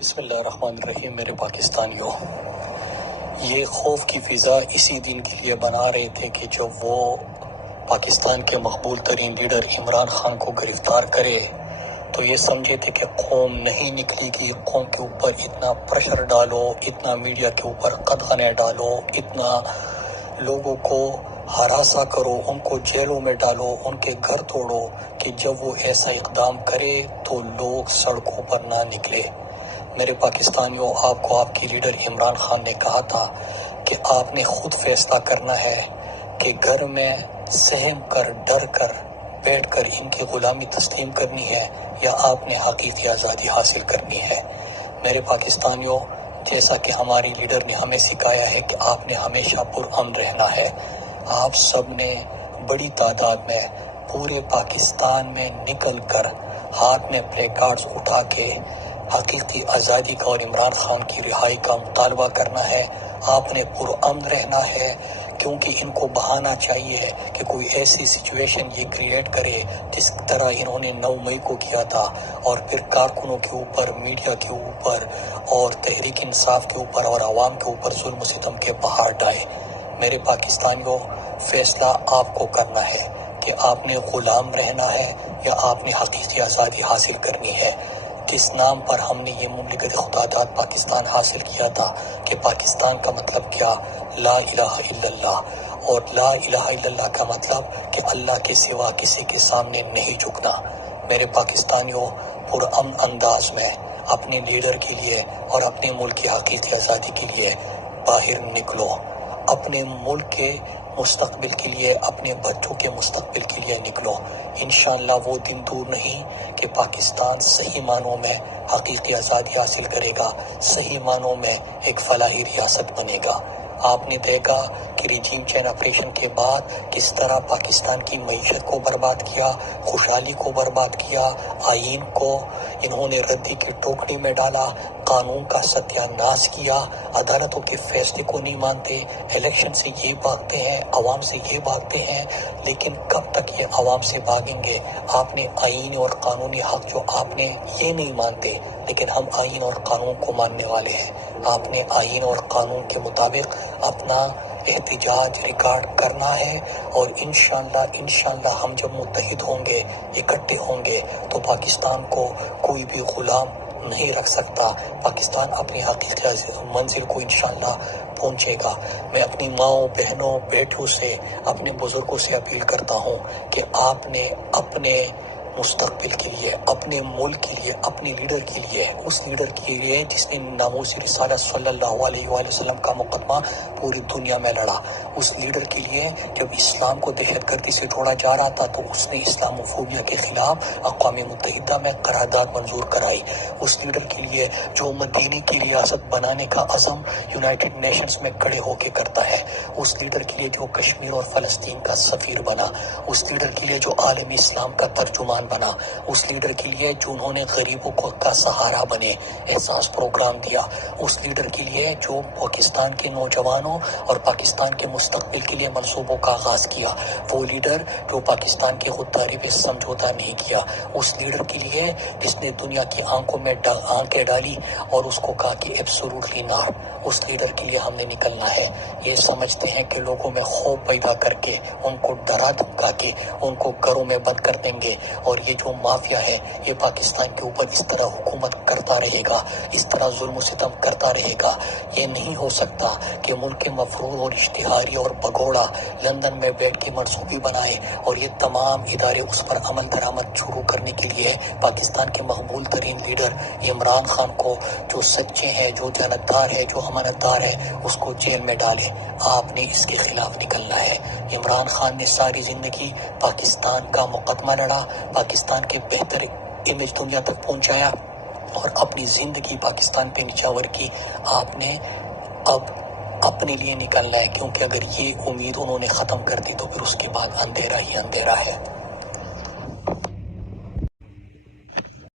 بسم اللہ الرحمن الرحیم۔ میرے پاکستانیوں، یہ خوف کی فضا اسی دن کے لیے بنا رہے تھے کہ جب وہ پاکستان کے مقبول ترین لیڈر عمران خان کو گرفتار کرے تو یہ سمجھے تھے کہ قوم نہیں نکلے گی۔ قوم کے اوپر اتنا پریشر ڈالو، اتنا میڈیا کے اوپر قدغنیں ڈالو، اتنا لوگوں کو ہراساں کرو، ان کو جیلوں میں ڈالو، ان کے گھر توڑو کہ جب وہ ایسا اقدام کرے تو لوگ سڑکوں پر نہ نکلے۔ میرے پاکستانیوں، آپ کو آپ کے لیڈر عمران خان نے کہا تھا کہ آپ نے خود فیصلہ کرنا ہے کہ گھر میں سہم کر، ڈر کر، بیٹھ کر ان کی غلامی تسلیم کرنی ہے یا آپ نے حقیقی آزادی حاصل کرنی ہے۔ میرے پاکستانیوں، جیسا کہ ہماری لیڈر نے ہمیں سکھایا ہے کہ آپ نے ہمیشہ پرامن رہنا ہے۔ آپ سب نے بڑی تعداد میں پورے پاکستان میں نکل کر ہاتھ میں پلے کارڈز اٹھا کے حقیقی آزادی کا اور عمران خان کی رہائی کا مطالبہ کرنا ہے۔ آپ نے پرامن رہنا ہے، کیونکہ ان کو بہانا چاہیے کہ کوئی ایسی سچویشن یہ کریٹ کرے جس طرح انہوں نے 9 مئی کو کیا تھا اور پھر کارکنوں کے اوپر، میڈیا کے اوپر اور تحریک انصاف کے اوپر اور عوام کے اوپر ظلم و ستم کے پہاڑ ڈھائے۔ میرے پاکستانیوں، فیصلہ آپ کو کرنا ہے کہ آپ نے غلام رہنا ہے یا آپ نے حقیقی آزادی حاصل کرنی ہے۔ جس نام پر ہم نے یہ مملکت خداداد پاکستان حاصل کیا تھا کہ پاکستان کا مطلب کیا؟ لا الہ الا اللہ، اور لا الہ الا اللہ کا مطلب کہ اللہ کے سوا کسی کے سامنے نہیں جھکنا۔ میرے پاکستانیوں، پرامن انداز میں اپنے لیڈر کے لیے اور اپنے ملک کی حقیقی آزادی کے لیے باہر نکلو۔ اپنے ملک کے مستقبل کے لیے، اپنے بچوں کے مستقبل کے لیے نکلو۔ انشاءاللہ وہ دن دور نہیں کہ پاکستان صحیح معنوں میں حقیقی آزادی حاصل کرے گا، صحیح معنوں میں ایک فلاحی ریاست بنے گا۔ آپ نے دیکھا کہ رجیم چینج آپریشن کے بعد کس طرح پاکستان کی معیشت کو برباد کیا، خوشحالی کو برباد کیا، آئین کو انہوں نے ردی کی ٹوکری میں ڈالا، قانون کا ستیہ ناش کیا، عدالتوں کے فیصلے کو نہیں مانتے، الیکشن سے یہ بھاگتے ہیں، عوام سے یہ بھاگتے ہیں۔ لیکن کب تک یہ عوام سے بھاگیں گے؟ آپ نے آئین اور قانونی حق جو آپ نے یہ نہیں مانتے، لیکن ہم آئین اور قانون کو ماننے والے ہیں۔ آپ نے آئین اور قانون کے مطابق اپنا احتجاج ریکارڈ کرنا ہے، اور انشاءاللہ ہم جب متحد ہوں گے، اکٹھے ہوں گے، تو پاکستان کو کوئی بھی غلام نہیں رکھ سکتا۔ پاکستان اپنی حقیقی منزل کو انشاءاللہ پہنچے گا۔ میں اپنی ماؤں، بہنوں، بیٹوں سے، اپنے بزرگوں سے اپیل کرتا ہوں کہ آپ نے اپنے مستقبل کے لیے، اپنے ملک کے لیے، اپنے لیڈر کے لیے، اس لیڈر کے لیے جس نے ناموس رسالت صلی اللہ علیہ وآلہ وسلم کا مقدمہ پوری دنیا میں لڑا، اس لیڈر کے لیے جب اسلام کو دہشت گردی سے جوڑا جا رہا تھا تو اس نے اسلاموفوبیا کے خلاف اقوام متحدہ میں قرارداد منظور کرائی، اس لیڈر کے لیے جو مدینے کی ریاست بنانے کا عزم یونائٹڈ نیشنز میں کھڑے ہو کے کرتا ہے، اس لیڈر کے لیے جو کشمیر اور فلسطین کا سفیر بنا، اس لیڈر کے لیے جو عالم اسلام کا ترجمان بنا، اس لیڈر کے لیے جو انہوں نے غریبوں کا سہارا بنے، احساس پروگرام دیا، اس لیڈر کے لیے جو پاکستان کے نوجوانوں اور پاکستان کے مستقبل کے لیے منصوبوں کا آغاز کیا، وہ لیڈر جو پاکستان کی غداری پہ سمجھوتا نہیں کیا، اس لیڈر کے لیے جس نے دنیا کی آنکھوں میں آنکھیں ڈالی اور اس کو کہا کہ ایبسولوٹلی ناٹ، اس لیڈر کے لیے ہم نے نکلنا ہے۔ یہ سمجھتے ہیں کہ لوگوں میں خوف پیدا کر کے، ان کو ڈرا دھمکا کے، ان کو گھروں میں بند کر دیں گے، اور یہ جو مافیا ہے یہ پاکستان کے اوپر اس طرح حکومت کرتا رہے گا، اس طرح ظلم و ستم کرتا رہے گا۔ یہ نہیں ہو سکتا کہ ملک کے مفرور اور اشتہاری اور بگوڑا لندن میں بیٹھ کے منصوبے بنائے اور یہ تمام ادارے اس پر عمل درآمد شروع کرنے کے لیے پاکستان کے مقبول ترین لیڈر عمران خان کو، جو سچے ہیں، جو جانتدار ہے، جو امانت دار ہے، اس کو جیل میں ڈالیں۔ آپ نے اس کے خلاف نکلنا ہے۔ عمران خان نے ساری زندگی پاکستان کا مقدمہ لڑا، پاکستان کے بہتر امیج دنیا تک پہنچایا اور اپنی زندگی پاکستان پہ نچھاور کی۔ آپ نے اب اپنے لیے نکلنا ہے، کیونکہ اگر یہ امید انہوں نے ختم کر دی تو پھر اس کے بعد اندھیرا ہی اندھیرا ہے۔